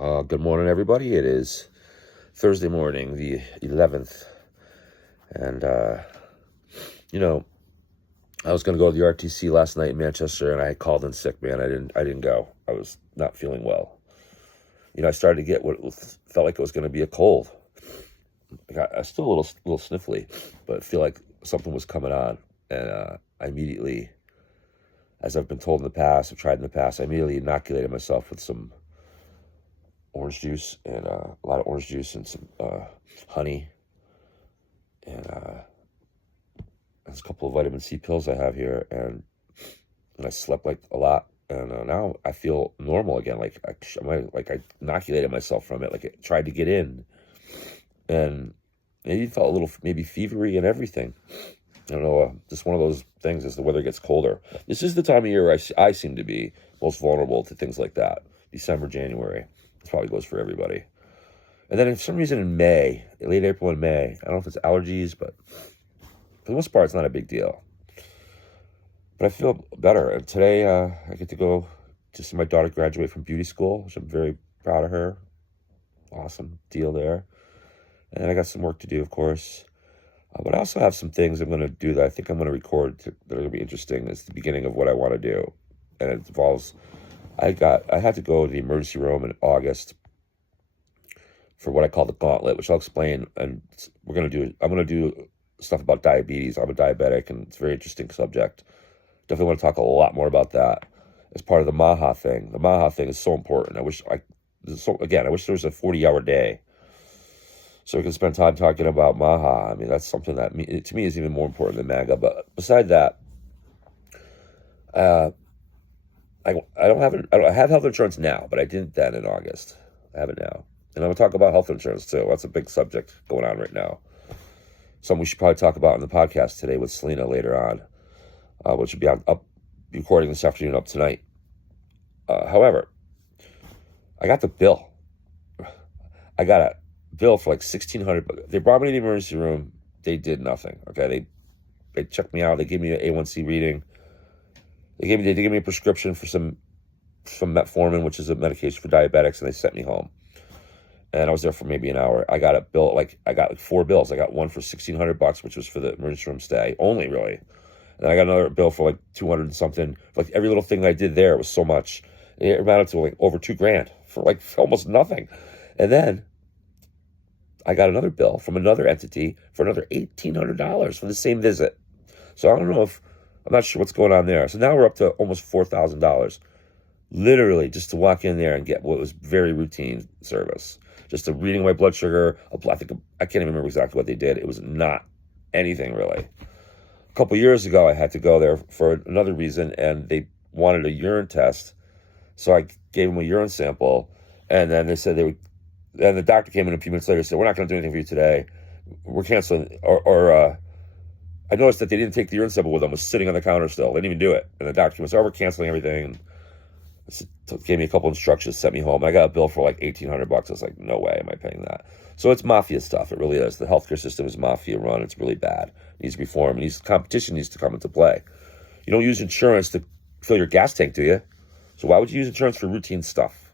Good morning, everybody. It is Thursday morning, the 11th, and I was going to go to the RTC last night in Manchester, and I called in sick, man. I didn't go. I was not feeling well. I started to get what felt like it was going to be a cold. I was still a little sniffly, but I feel like something was coming on, and I immediately, as I've been told in the past, I've tried in the past, I immediately inoculated myself with some orange juice and a lot of orange juice and some honey and there's a couple of vitamin C pills I have here, and I slept like a lot, and now I feel normal again. Like I inoculated myself from it, like it tried to get in, and maybe felt a little maybe fevery and everything. I don't know, just one of those things as the weather gets colder. This is the time of year where I seem to be most vulnerable to things like that. December, January. This probably goes for everybody. And then for some reason in May, late April and May, I don't know if it's allergies, but for the most part, it's not a big deal. But I feel better. And today, I get to go to see my daughter graduate from beauty school, which I'm very proud of her. Awesome deal there. And I got some work to do, of course. But I also have some things I'm going to do that I think I'm going to record that are going to be interesting. It's the beginning of what I want to do. And it involves, I had to go to the emergency room in August for what I call the gauntlet, which I'll explain. And I'm going to do stuff about diabetes. I'm a diabetic, and it's a very interesting subject. Definitely want to talk a lot more about that as part of the MAHA thing. The MAHA thing is so important. I wish there was a 40-hour day so we can spend time talking about MAHA. I mean, that's something that to me is even more important than MAGA. But beside that, I have health insurance now, but I didn't then in August. I have it now. And I'm going to talk about health insurance too. That's a big subject going on right now. Something we should probably talk about in the podcast today with Selena later on, which will be up recording this afternoon, up tonight. However, I got the bill. I got a bill for like $1,600. They brought me to the emergency room. They did nothing. Okay, they checked me out. They gave me an A1C reading. They gave me a prescription for some metformin, which is a medication for diabetics, and they sent me home. And I was there for maybe an hour. I got a bill, I got 4 bills. I got one for $1,600, which was for the emergency room stay only, really. And then I got another bill for like 200 and something. Like every little thing I did there was so much. It amounted to like over $2,000 for like almost nothing. And then I got another bill from another entity for another $1,800 for the same visit. So I'm not sure what's going on there. So now we're up to almost $4,000, literally just to walk in there and get what was very routine service. Just a reading my blood sugar. I can't even remember exactly what they did. It was not anything really. A couple years ago, I had to go there for another reason, and they wanted a urine test. So I gave them a urine sample, and then they said they would. And the doctor came in a few minutes later and said, "We're not going to do anything for you today. We're canceling." I noticed that they didn't take the urine sample with them. It was sitting on the counter still. They didn't even do it. And the doctor came and said, "Oh, we're canceling everything." And gave me a couple instructions, sent me home. I got a bill for like $1,800. I was like, no way am I paying that. So it's mafia stuff. It really is. The healthcare system is mafia run. It's really bad. It needs reform. Competition needs to come into play. You don't use insurance to fill your gas tank, do you? So why would you use insurance for routine stuff?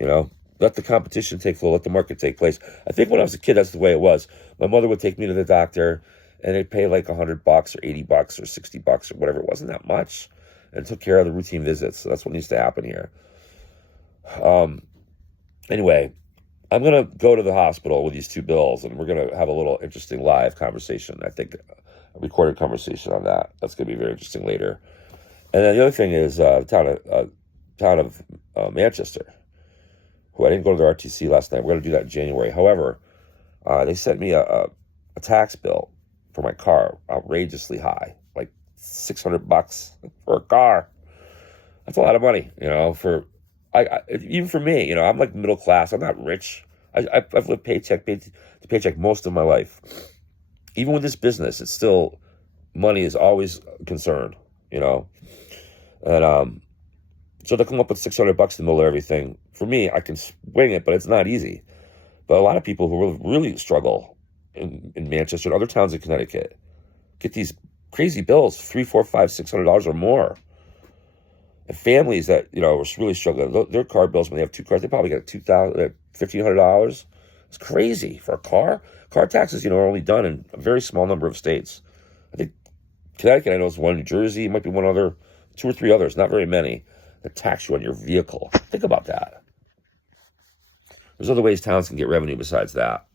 Let the competition take flow. Let the market take place. I think when I was a kid, that's the way it was. My mother would take me to the doctor, and they'd pay like $100 or $80 or $60 or whatever. It wasn't that much. And took care of the routine visits. So that's what needs to happen here. Anyway, I'm going to go to the hospital with these 2 bills, and we're going to have a little interesting live conversation. I think a recorded conversation on that. That's going to be very interesting later. And then the other thing is the town of Manchester, who I didn't go to the RTC last night. We're going to do that in January. However, they sent me a tax bill for my car, outrageously high, like $600 for a car. That's a lot of money, for even for me. I'm like middle class. I'm not rich. I've lived paycheck to paycheck most of my life. Even with this business, it's still money is always a concern, and so to come up with $600 in the middle of everything, for me, I can swing it, but it's not easy. But a lot of people who really struggle in Manchester and other towns in Connecticut get these crazy bills, $300, $400, $500, $600 or more. And families that, are really struggling, their car bills, when they have two cars, they probably got $1,500. It's crazy for a car. Car taxes, are only done in a very small number of states. I think Connecticut, I know, is one. New Jersey, might be one other, 2 or 3 others, not very many, that tax you on your vehicle. Think about that. There's other ways towns can get revenue besides that.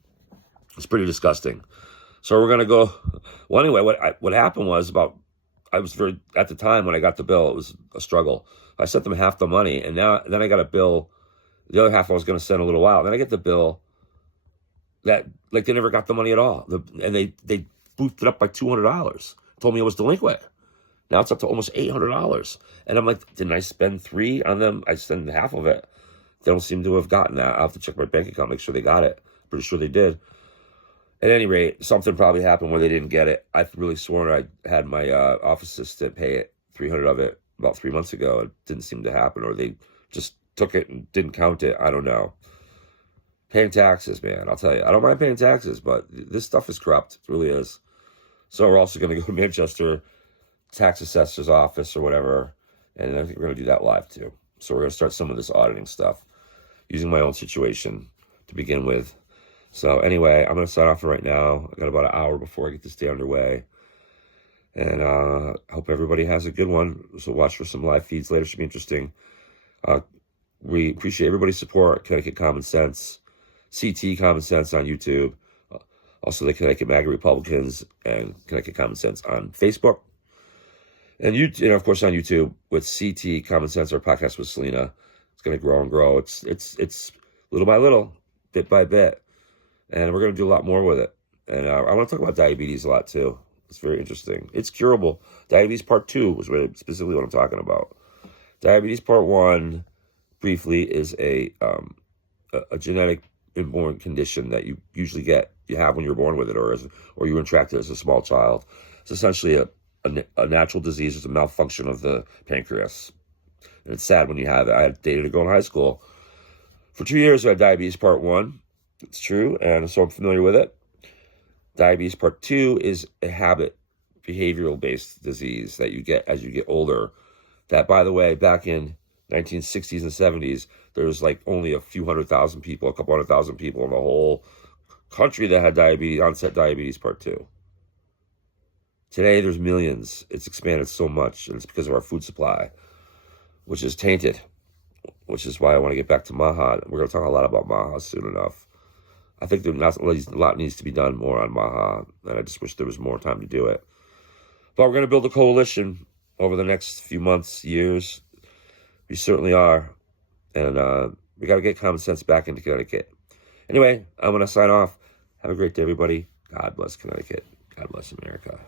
It's pretty disgusting. So we're going to go. Well, anyway, what happened was at the time when I got the bill, it was a struggle. I sent them half the money, and then I got a bill. The other half I was going to send a little while. Then I get the bill that, like, they never got the money at all. And they boosted it up by $200. Told me it was delinquent. Now it's up to almost $800. And I'm like, didn't I spend $3 on them? I spent half of it. They don't seem to have gotten that. I'll have to check my bank account, make sure they got it. Pretty sure they did. At any rate, something probably happened where they didn't get it. I've really sworn I had my office assistant pay it, $300 of it, about 3 months ago. It didn't seem to happen, or they just took it and didn't count it. I don't know. Paying taxes, man. I'll tell you. I don't mind paying taxes, but this stuff is corrupt. It really is. So we're also going to go to Manchester tax assessor's office or whatever, and I think we're going to do that live too. So we're going to start some of this auditing stuff using my own situation to begin with. So anyway, I'm going to sign off for right now. I got about an hour before I get this day underway. And hope everybody has a good one. So watch for some live feeds later. Should be interesting. We appreciate everybody's support. Connecticut Common Sense, CT Common Sense on YouTube. Also the Connecticut MAGA Republicans and Connecticut Common Sense on Facebook. And of course on YouTube with CT Common Sense, our podcast with Selena. It's going to grow and grow. It's little by little, bit by bit. And we're going to do a lot more with it. And I want to talk about diabetes a lot, too. It's very interesting. It's curable. Diabetes Part 2 was specifically what I'm talking about. Diabetes Part 1, briefly, is a genetic inborn condition that you usually you have when you're born with it, or you were entracted as a small child. It's essentially a natural disease. It's a malfunction of the pancreas. And it's sad when you have it. I had dated a girl in high school. For 2 years, I had diabetes Part 1. It's true, and so I'm familiar with it. Diabetes Part 2 is a behavioral-based disease that you get as you get older. That, by the way, back in 1960s and 70s, there was like only a few 100,000 people, a couple 100,000 people in the whole country that had onset diabetes Part 2. Today, there's millions. It's expanded so much, and it's because of our food supply, which is tainted, which is why I want to get back to MAHA. We're going to talk a lot about MAHA soon enough. I think a lot needs to be done more on MAHA, and I just wish there was more time to do it. But we're going to build a coalition over the next few months, years. We certainly are. And we got to get common sense back into Connecticut. Anyway, I'm going to sign off. Have a great day, everybody. God bless Connecticut. God bless America.